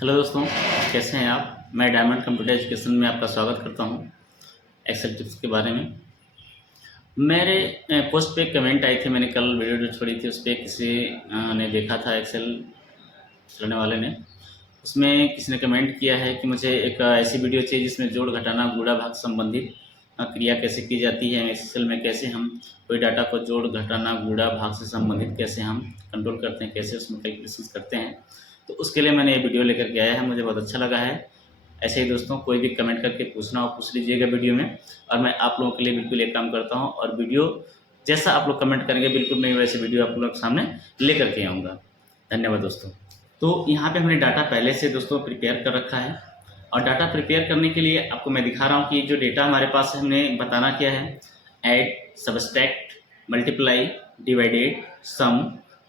Hello दोस्तों, कैसे हैं आप। मैं डायमंड कंप्यूटर एजुकेशन में आपका स्वागत करता हूं। एक्सेल टिप्स के बारे में मेरे पोस्ट पे कमेंट आई थी। मैंने कल वीडियो जो छोड़ी थी उस पर किसी ने देखा था, एक्सेल चलाने वाले ने। उसमें किसी ने कमेंट किया है कि मुझे एक ऐसी वीडियो चाहिए जिसमें जोड़ घटाना गुणा भाग संबंधित क्रिया कैसे की जाती है, एक्सेल में कैसे हम कोई डाटा को जोड़ घटाना गुणा भाग से संबंधित कैसे हम कंट्रोल करते हैं, कैसे उसमें कैलकुलेशन करते हैं। तो उसके लिए मैंने ये वीडियो लेकर के आया है। मुझे बहुत अच्छा लगा है। ऐसे ही दोस्तों, कोई भी कमेंट करके पूछना हो पूछ लीजिएगा वीडियो में, और मैं आप लोगों के लिए बिल्कुल एक काम करता हूँ, और वीडियो जैसा आप लोग कमेंट करेंगे बिल्कुल मैं वैसे वीडियो आप लोग के सामने लेकर के आऊँगा। धन्यवाद दोस्तों। तो यहाँ पे हमने डाटा पहले से दोस्तों प्रिपेयर कर रखा है, और डाटा प्रिपेयर करने के लिए आपको मैं दिखा रहा हूँ कि जो डेटा हमारे पास है हमने बताना क्या है। ऐड, सबस्ट्रैक्ट, मल्टीप्लाई, डिवाइडेड, सम,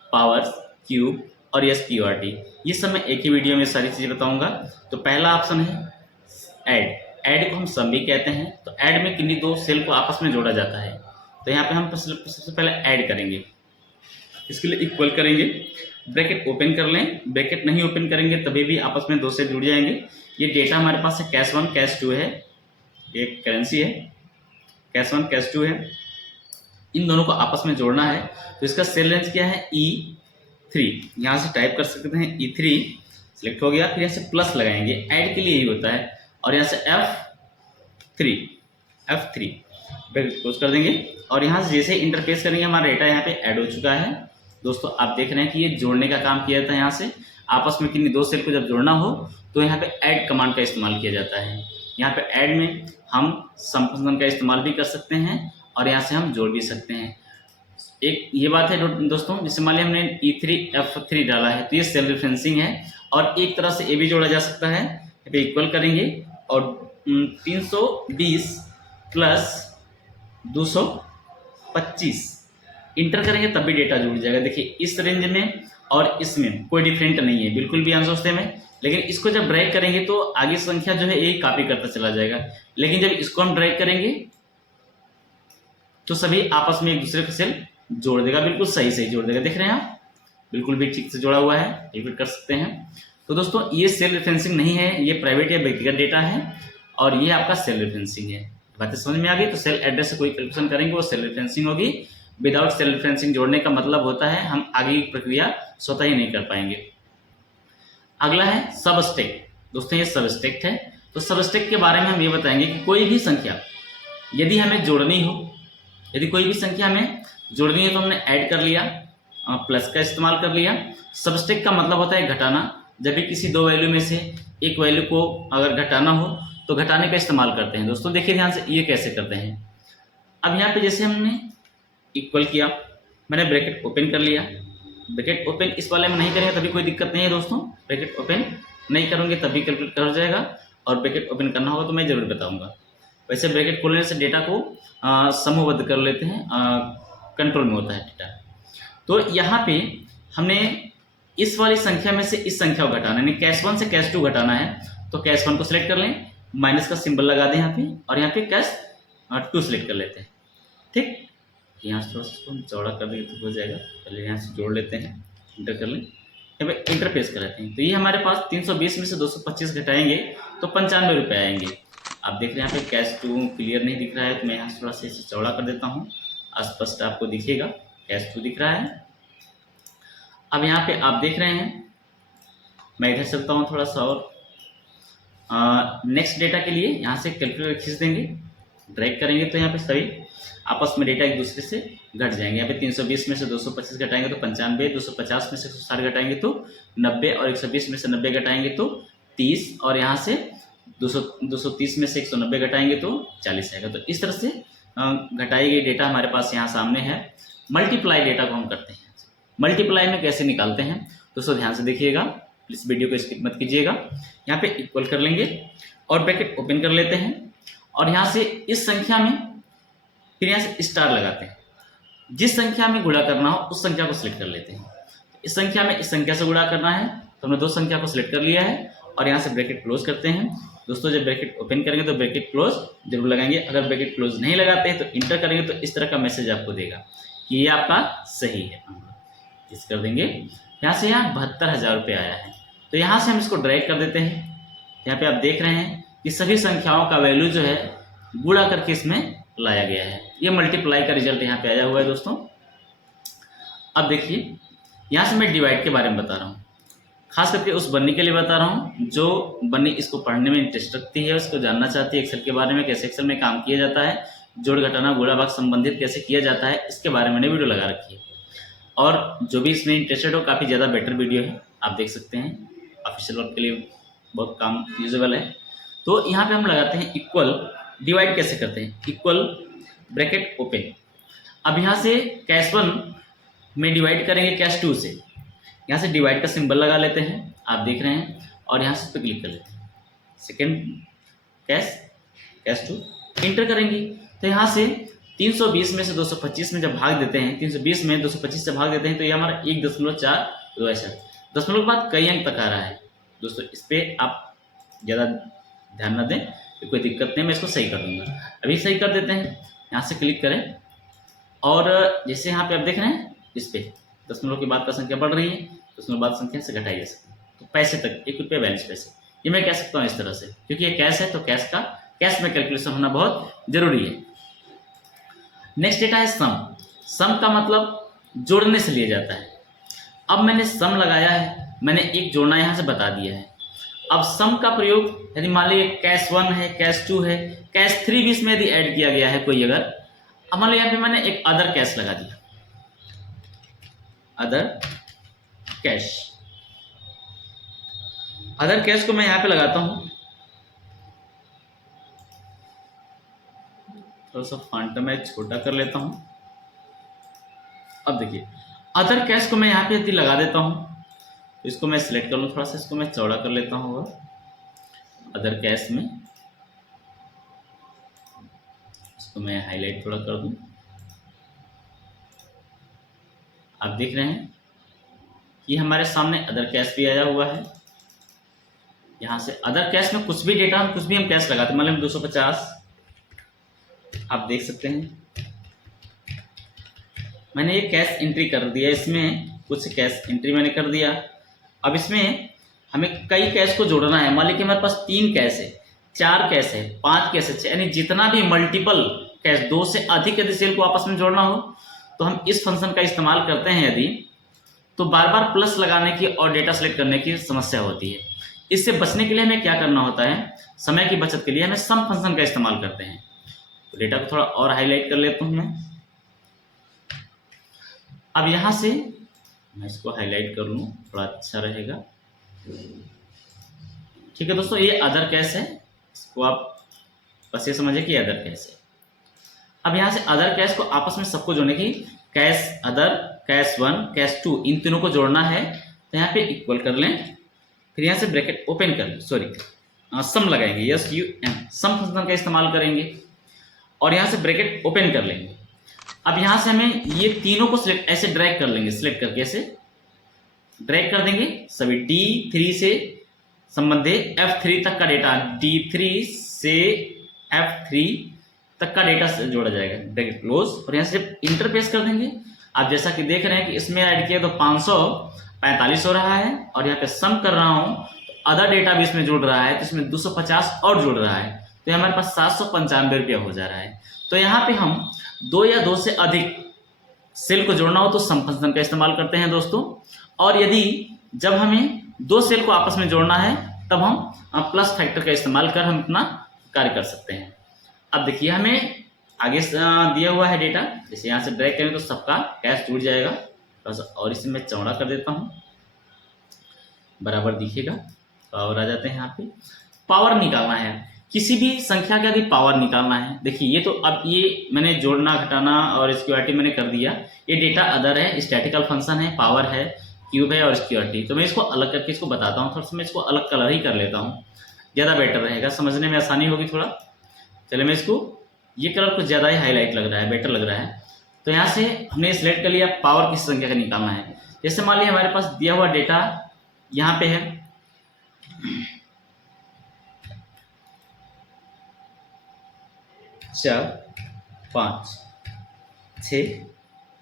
पावर्स, क्यूब और SQRT, ये सब मैं एक ही वीडियो में सारी चीज़ें बताऊंगा। तो पहला ऑप्शन है ऐड। ऐड को हम सम भी कहते हैं। तो ऐड में किन्हीं दो सेल को आपस में जोड़ा जाता है। तो यहाँ पे हम सबसे पहले ऐड करेंगे। इसके लिए इक्वल करेंगे, ब्रैकेट ओपन कर लें। ब्रैकेट नहीं ओपन करेंगे तभी भी आपस में दो सेल जुड़ जाएंगे। ये डेटा हमारे पास है कैश 1 कैश 2 है, ये करेंसी है, कैश 1 कैश 2 है। इन दोनों को आपस में जोड़ना है। तो इसका सेल रेंज क्या है E3। यहाँ से टाइप कर सकते हैं E3, सिलेक्ट हो गया। फिर यहाँ से प्लस लगाएंगे, ऐड के लिए यही होता है। और यहाँ से F3 क्लोज कर देंगे। और यहाँ से जैसे इंटरफेस करेंगे हमारा डेटा यहाँ पे ऐड हो चुका है। दोस्तों आप देख रहे हैं कि ये जोड़ने का काम किया था। यहाँ से आपस में किन्हीं दो सेल को जब जोड़ना हो तो यहाँ पे ऐड कमांड का इस्तेमाल किया जाता है। यहाँ पे ऐड में हम सम फंक्शन का इस्तेमाल भी कर सकते हैं और यहाँ से हम जोड़ भी सकते हैं। एक ये बात है दोस्तों, जैसे मान लिया हमने E3 F3 डाला है तो ये सेल रेफरेंसिंग है। और एक तरह से ये भी जोड़ा जा सकता है। यहाँ पे इक्वल करेंगे और 320 प्लस 225 इंटर करेंगे तब भी डेटा जुड़ जाएगा। देखिए इस रेंज में और इसमें कोई डिफरेंट नहीं है बिल्कुल भी आंसर सिस्टम में। लेकिन इसको जब ड्रैग करेंगे तो आगे संख्या जो है ये कॉपी करता चला जाएगा। लेकिन जब इसको हम ड्रैग करेंगे तो सभी आपस में एक दूसरे को सेल जोड़ देगा, बिल्कुल सही जोड़ देगा। देख रहे हैं आप, बिल्कुल भी ठीक से जोड़ा हुआ है, रिपीट कर सकते हैं। तो दोस्तों ये सेल रेफरेंसिंग नहीं है, ये प्राइवेट या व्यक्तिगत डेटा है और ये आपका सेल रेफरेंसिंग है। बातें समझ में आ गई। तो सेल एड्रेस से कोई कैलकुलेशन करेंगे वो सेल रेफरेंसिंग होगी। विदाउट सेल रेफरेंसिंग जोड़ने का मतलब होता है हम आगे की प्रक्रिया स्वतः ही नहीं कर पाएंगे। अगला है सबस्ट्रैक्ट। दोस्तों ये सबस्ट्रैक्ट है। तो सबस्ट्रैक्ट के बारे में हम ये बताएंगे कि कोई भी संख्या यदि हमें जोड़नी हो, यदि कोई भी संख्या हमें जोड़नी है तो हमने ऐड कर लिया, प्लस का इस्तेमाल कर लिया। सबस्ट्रैक्ट का मतलब होता है घटाना। जब भी किसी दो वैल्यू में से एक वैल्यू को अगर घटाना हो तो घटाने का इस्तेमाल करते हैं। दोस्तों देखिए ध्यान से ये कैसे करते हैं। अब यहाँ पे जैसे हमने इक्वल किया, मैंने ब्रैकेट ओपन कर लिया। ब्रैकेट ओपन इस वाले में नहीं करेंगे तभी कोई दिक्कत नहीं है दोस्तों। ब्रैकेट ओपन नहीं करोगे तभी कैलकुलेट कर जाएगा, और ब्रैकेट ओपन करना होगा तो मैं जरूर बताऊंगा। वैसे ब्रैकेट खोलने से डेटा को समूहबद्ध कर लेते हैं, कंट्रोल में होता है डेटा। तो यहाँ पे हमने इस वाली संख्या में से इस संख्या को घटाना है, कैश 1 से कैश 2 घटाना है। तो कैश 1 को सिलेक्ट कर लें, माइनस का सिंबल लगा दें यहाँ पे, और यहाँ पे कैश 2 सिलेक्ट कर लेते हैं। ठीक, यहाँ से थोड़ा सा चौड़ा कर देंगे तो हो जाएगा। पहले यहाँ से जोड़ लेते हैं, इंटर कर लें, यहाँ पे इंटरफेस कर लेते हैं। तो ये हमारे पास 320 में से 225 घटाएंगे तो 95 रुपये आएंगे। आप देख रहे हैं यहाँ पे कैश 2 क्लियर नहीं दिख रहा है तो मैं यहाँ से थोड़ा सा इसे चौड़ा कर देता हूँ, स्पष्ट आपको दिखेगा। कैश 2 दिख रहा है। अब यहाँ पे आप देख रहे हैं, मैं इधर चलता हूँ थोड़ा सा और नेक्स्ट डेटा के लिए यहाँ से कैलकुलेटर खींच देंगे, ड्रैग करेंगे तो यहाँ पे सभी आपस में डेटा एक दूसरे से घट जाएंगे। यहाँ पे 320 में से 225 घटाएंगे तो 95, 250 में से 160 घटाएंगे तो 90, और 120 में से 90 घटाएंगे तो 30, और यहाँ से 230 में से 190 घटाएंगे तो 40 आएगा। तो इस तरह से घटाई गई डेटा हमारे पास यहाँ सामने है। मल्टीप्लाई डेटा को हम करते हैं। मल्टीप्लाई में कैसे निकालते हैं दोस्तों ध्यान से देखिएगा, प्लीज वीडियो को स्किप मत कीजिएगा। यहाँ पे इक्वल कर लेंगे और ब्रैकेट ओपन कर लेते हैं, और यहाँ से इस संख्या में फिर यहाँ से स्टार लगाते हैं। जिस संख्या में गुणा करना हो उस संख्या को सिलेक्ट कर लेते हैं। इस संख्या में इस संख्या से गुणा करना है तो हमने दो संख्या को सिलेक्ट कर लिया है, और यहाँ से ब्रैकेट क्लोज करते हैं। दोस्तों जब ब्रैकेट ओपन करेंगे तो ब्रैकेट क्लोज जरूर लगाएंगे। अगर ब्रैकेट क्लोज नहीं लगाते हैं तो इंटर करेंगे तो इस तरह का मैसेज आपको देगा कि ये आपका सही है। इस कर देंगे। यहाँ से यहाँ 72,000 रुपये आया है। तो यहाँ से हम इसको ड्रैग कर देते हैं। यहाँ पे आप देख रहे हैं कि सभी संख्याओं का वैल्यू जो है गुणा करके इसमें लाया गया है। ये मल्टीप्लाई का रिजल्ट यहाँ पे आया हुआ है दोस्तों। अब देखिए यहाँ से मैं डिवाइड के बारे में बता रहा हूँ, खास करके उस बन्नी के लिए बता रहा हूँ जो बन्नी इसको पढ़ने में इंटरेस्ट रखती है, उसको जानना चाहती है एक्सेल के बारे में, कैसे एक्सेल में काम किया जाता है, जोड़ घटाना गुणा भाग संबंधित कैसे किया जाता है, इसके बारे में मैंने वीडियो लगा रखी है। और जो भी इसमें इंटरेस्टेड हो, काफ़ी ज़्यादा बेटर वीडियो है, आप देख सकते हैं, ऑफिशियल वर्क के लिए बहुत काम यूजेबल है। तो यहाँ पे हम लगाते हैं इक्वल, डिवाइड कैसे करते हैं, इक्वल ब्रैकेट ओपन। अब यहाँ से कैश 1 में डिवाइड करेंगे कैश 2 से, यहाँ से डिवाइड का सिंबल लगा लेते हैं, आप देख रहे हैं, और यहाँ से इस पर क्लिक कर लेते हैं। सेकेंड कैश 2 इंटर करेंगे, तो यहाँ से 320 में से 225 में जब भाग देते हैं, 320 में 225 से भाग देते हैं, तो ये हमारा 1.4 ऐसा दशमलव के बाद कई अंक तक आ रहा है दोस्तों। इस पर आप ज़्यादा ध्यान न दें, कोई दिक्कत नहीं, मैं इसको सही कर दूंगा। अभी सही कर देते हैं, यहाँ से क्लिक करें, और जैसे यहाँ पे आप देख रहे हैं इस पर दशमलव के बाद का संख्या बढ़ रही है, दशमलव बाद संख्या से घटाई जा सकती है। तो पैसे तक 1 रुपये 42 पैसे, ये मैं कह सकता हूँ इस तरह से, क्योंकि ये कैश है तो कैश में कैलकुलेशन होना बहुत जरूरी है। नेक्स्ट डेटा है सम। सम का मतलब जोड़ने से लिया जाता है। अब मैंने सम लगाया है, मैंने एक जोड़ना यहाँ से बता दिया है। अब सम का प्रयोग यदि मान लीजिए कैश 1 है, कैश 2 है, कैश 3 भी इसमें यदि ऐड किया गया है कोई, अगर अब मान लीजिए यहाँ पे मैंने एक अदर कैश लगा दिया, अदर कैश को मैं यहाँ पे लगाता हूँ, थोड़ा सा फॉन्ट मैं छोटा कर लेता हूँ। अब देखिए अदर कैश को मैं यहाँ पे यदि लगा देता हूँ, तो इसको मैं सिलेक्ट कर लूँ, थोड़ा सा इसको मैं चौड़ा कर लेता हूँ अदर कैश में, इसको मैं हाईलाइट थोड़ा कर दूँ। आप देख रहे हैं कि हमारे सामने अदर कैश भी आया हुआ है। यहाँ से अदर कैश में कुछ भी डेटा, हम कुछ भी हम कैश लगाते हैं, मान लीजिए 250, आप देख सकते हैं मैंने ये कैश एंट्री कर दिया, इसमें कुछ कैश एंट्री मैंने कर दिया। अब इसमें हमें कई कैश को जोड़ना है, मान लीजिए कि हमारे पास 3 कैश है, 4 कैश है, 5 कैश है, यानी जितना भी मल्टीपल कैश, 2 से अधिक यदि सेल को आपस में जोड़ना हो तो हम इस फंक्शन का इस्तेमाल करते हैं यदि, तो बार बार प्लस लगाने की और डेटा सेलेक्ट करने की समस्या होती है। इससे बचने के लिए हमें क्या करना होता है, समय की बचत के लिए हमें सम फंक्शन का इस्तेमाल करते हैं। तो डेटा को थोड़ा और हाईलाइट कर लेता हूं मैं। अब यहाँ से मैं इसको हाईलाइट कर लूँ, थोड़ा अच्छा रहेगा। ठीक है दोस्तों, ये अदर कैश है, इसको आप बस ये समझिए कि अदर कैश है। अब यहाँ से अदर कैश को आपस में सबको जोड़ने की, कैश अदर, कैश 1, कैश 2, इन तीनों को जोड़ना है, तो यहाँ पे इक्वल कर लें, फिर यहाँ से ब्रैकेट ओपन कर लें, सम लगाएंगे, SUM, सम फंक्शन का इस्तेमाल करेंगे, और यहाँ से ब्रैकेट ओपन कर लेंगे। अब यहाँ से हमें ये तीनों को सिलेक्ट ऐसे ड्रैग कर लेंगे, सिलेक्ट करके ऐसे ड्रैग कर देंगे, सभी D3 से संबंधित F3 तक का डेटा, D3 से F3 तक का डेटा जोड़ा जाएगा, ब्रैकेट क्लोज, और यहाँ से जब इंटरफेस कर देंगे, आप जैसा कि देख रहे हैं कि इसमें ऐड किया तो 545 हो रहा है, और यहाँ पे सम कर रहा हूँ तो अदर डेटा भी इसमें जुड़ रहा है, तो इसमें 250 और जुड़ रहा है, तो हमारे पास 795 रुपया हो जा रहा है। तो यहाँ पे हम 2 या 2 से अधिक सेल को जोड़ना हो तो सम फंक्शन का इस्तेमाल करते हैं दोस्तों, और यदि जब हमें 2 सेल को आपस में जोड़ना है तब हम प्लस फैक्टर का इस्तेमाल कर हम अपना कार्य कर सकते हैं। अब देखिए हमें आगे दिया हुआ है डेटा, जैसे यहाँ से ड्रैग करें तो सबका कैश जुड़ जाएगा, थोड़ा सा और इसे मैं चौड़ा कर देता हूँ, बराबर दिखेगा। पावर आ जाते हैं यहाँ पे, पावर निकालना है, किसी भी संख्या का यदि पावर निकालना है, देखिए ये तो अब ये मैंने जोड़ना घटाना और स्क्वायरिटी मैंने कर दिया, ये डेटा अदर है, स्टैटिकल फंक्शन है, पावर है, क्यूब है और स्क्वायरिटी। तो मैं इसको अलग करके इसको बताता हूँ, थोड़ा सा मैं इसको अलग कलर ही कर लेता हूँ, ज़्यादा बेटर रहेगा, समझने में आसानी होगी थोड़ा। चलिए मैं इसको, ये कलर कुछ ज़्यादा ही हाईलाइट लग रहा है, बेटर लग रहा है। तो यहाँ से हमने सिलेक्ट कर लिया पावर किस संख्या का निकालना है। जैसे मान लीजिए हमारे पास दिया हुआ डेटा यहाँ पे है 4, 5, 6,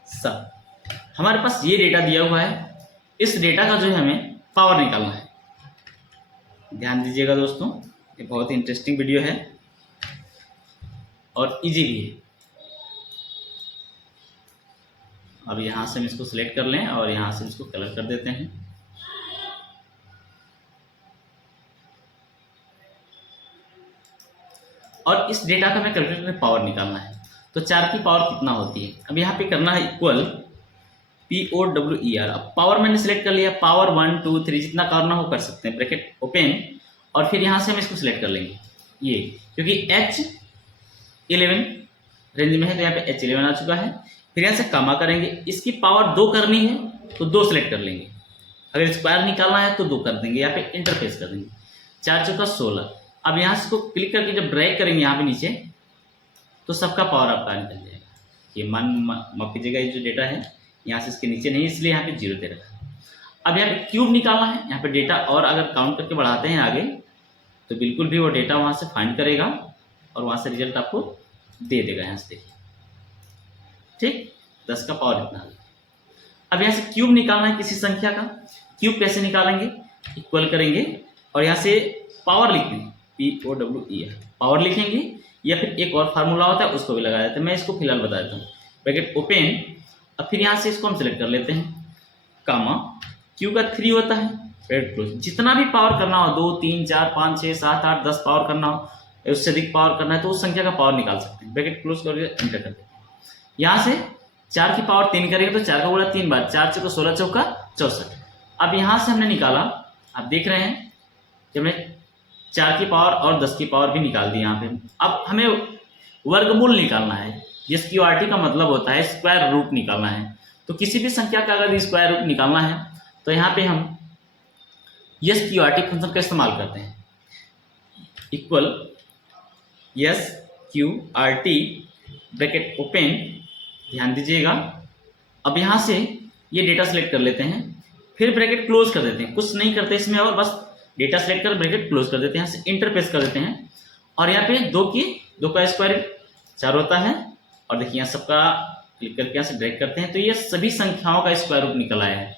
7, हमारे पास ये डेटा दिया हुआ है। इस डेटा का जो है हमें पावर निकालना है। ध्यान दीजिएगा दोस्तों, ये बहुत ही इंटरेस्टिंग वीडियो है और इजी भी है। अब यहाँ से हम इसको सिलेक्ट कर लें और यहाँ से इसको कलर कर देते हैं। और इस डेटा का हमें कैलकुलेटर में पावर निकालना है, तो 4 की पावर कितना होती है। अब यहाँ पे करना है इक्वल POWER। अब पावर मैंने सिलेक्ट कर लिया, पावर 1 2 3 जितना करना हो कर सकते हैं, ब्रैकेट ओपन, और फिर यहाँ से हम इसको सिलेक्ट कर लेंगे ये, क्योंकि H11 रेंज में है तो यहाँ पे H11 आ चुका है। फिर यहाँ से कामा करेंगे, इसकी पावर 2 करनी है तो 2 सिलेक्ट कर लेंगे, अगर स्क्वायर निकालना है तो 2 कर देंगे, यहाँ पे इंटरफेस कर देंगे, 4 चौका 16। अब यहाँ से इसको क्लिक करके जब ड्रैग करेंगे यहाँ पे नीचे, तो सबका पावर आपका निकल जाएगा। ये माफ कीजिएगा, ये जो डेटा है यहाँ से इसके नीचे नहीं, इसलिए यहाँ पे 0 दे रखा है। अब यहाँ पे क्यूब निकालना है, यहाँ पे डेटा और अगर काउंट करके बढ़ाते हैं आगे तो बिल्कुल भी वो डेटा वहाँ से फाइंड करेगा और वहाँ से रिजल्ट आपको दे देगा। यहाँ से देखिए, ठीक, 10 का पावर इतना है। अब यहाँ से क्यूब निकालना है किसी संख्या का, क्यूब कैसे निकालेंगे, इक्वल करेंगे और यहाँ से पावर लिखेंगे, POWER पावर लिखेंगे, या फिर एक और फार्मूला होता है उसको भी लगा देते हैं, मैं इसको फिलहाल बता देता हूँ। ब्रैकेट ओपन, अब फिर यहाँ से इसको हम सिलेक्ट कर लेते हैं, कामा, क्यू का 3 होता है, ब्रैकेट क्लोज। जितना भी पावर करना हो, 2 3 4 5 6 7 8 10 पावर करना हो, उससे अधिक पावर करना है तो उस संख्या का पावर निकाल सकते हैं। ब्रैकेट क्लोज करके एंटर कर देते हैं। यहाँ से 4 की पावर 3 करेंगे तो 4 का गुणा 3 बार, 4 चौका 16 चौका 64। अब यहाँ से हमने निकाला, आप देख रहे हैं कि हमने 4 की पावर और 10 की पावर भी निकाल दी यहाँ पे। अब हमें वर्गमूल निकालना है, SQRT का मतलब होता है स्क्वायर रूट निकालना है। तो किसी भी संख्या का अगर स्क्वायर रूट निकालना है तो यहाँ पे हम SQRT फंक्शन का इस्तेमाल करते हैं, इक्वल SQRT ब्रैकेट ओपन, ध्यान दीजिएगा। अब यहाँ से ये डेटा सेलेक्ट कर लेते हैं, फिर ब्रैकेट क्लोज कर देते हैं, कुछ नहीं करते इसमें और बस डेटा सेलेक्ट कर ब्रैकेट क्लोज कर देते हैं, यहाँ से इंटरफेस कर देते हैं और यहाँ पे 2 का स्क्वायर 4 होता है। और देखिए यहाँ सबका क्लिक करके यहाँ से ड्रैग करते हैं तो ये सभी संख्याओं का स्क्वायर रूट निकल आया है।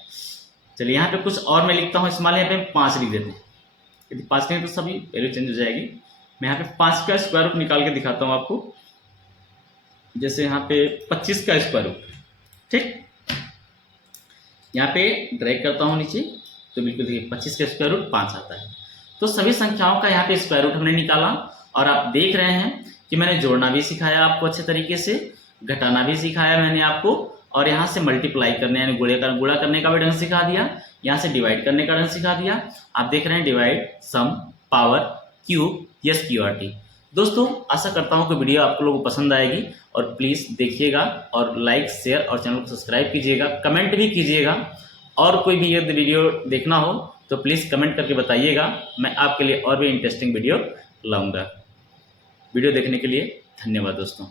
चलिए यहाँ पे कुछ और मैं लिखता हूँ, इसमें यहाँ पे 5 लिख देते हैं, यदि 5 नहीं तो सभी वैल्यू चेंज हो जाएगी। मैं यहाँ पे 5 का स्क्वायर रूट निकाल के दिखाता हूँ आपको, जैसे यहाँ पे 25 का स्क्वायर रूट, ठीक, यहाँ पे ड्रैग करता हूँ नीचे तो बिल्कुल देखिए 25 का स्क्वायर रूट 5 आता है। तो सभी संख्याओं का यहाँ पे स्क्वायर रूट हमने निकाला और आप देख रहे हैं कि मैंने जोड़ना भी सिखाया आपको अच्छे तरीके से, घटाना भी सिखाया मैंने आपको, और यहाँ से मल्टीप्लाई करने यानी गुणा करने का भी ढंग सिखा दिया, यहाँ से डिवाइड करने का ढंग सिखा दिया। आप देख रहे हैं डिवाइड, सम, पावर, क्यूब, SQRT। दोस्तों आशा करता हूँ कि वीडियो आप लोगों को पसंद आएगी और प्लीज़ देखिएगा और लाइक शेयर और चैनल को सब्सक्राइब कीजिएगा, कमेंट भी कीजिएगा। और कोई भी यदि वीडियो देखना हो तो प्लीज़ कमेंट करके बताइएगा, मैं आपके लिए और भी इंटरेस्टिंग वीडियो लाऊंगा। वीडियो देखने के लिए धन्यवाद दोस्तों।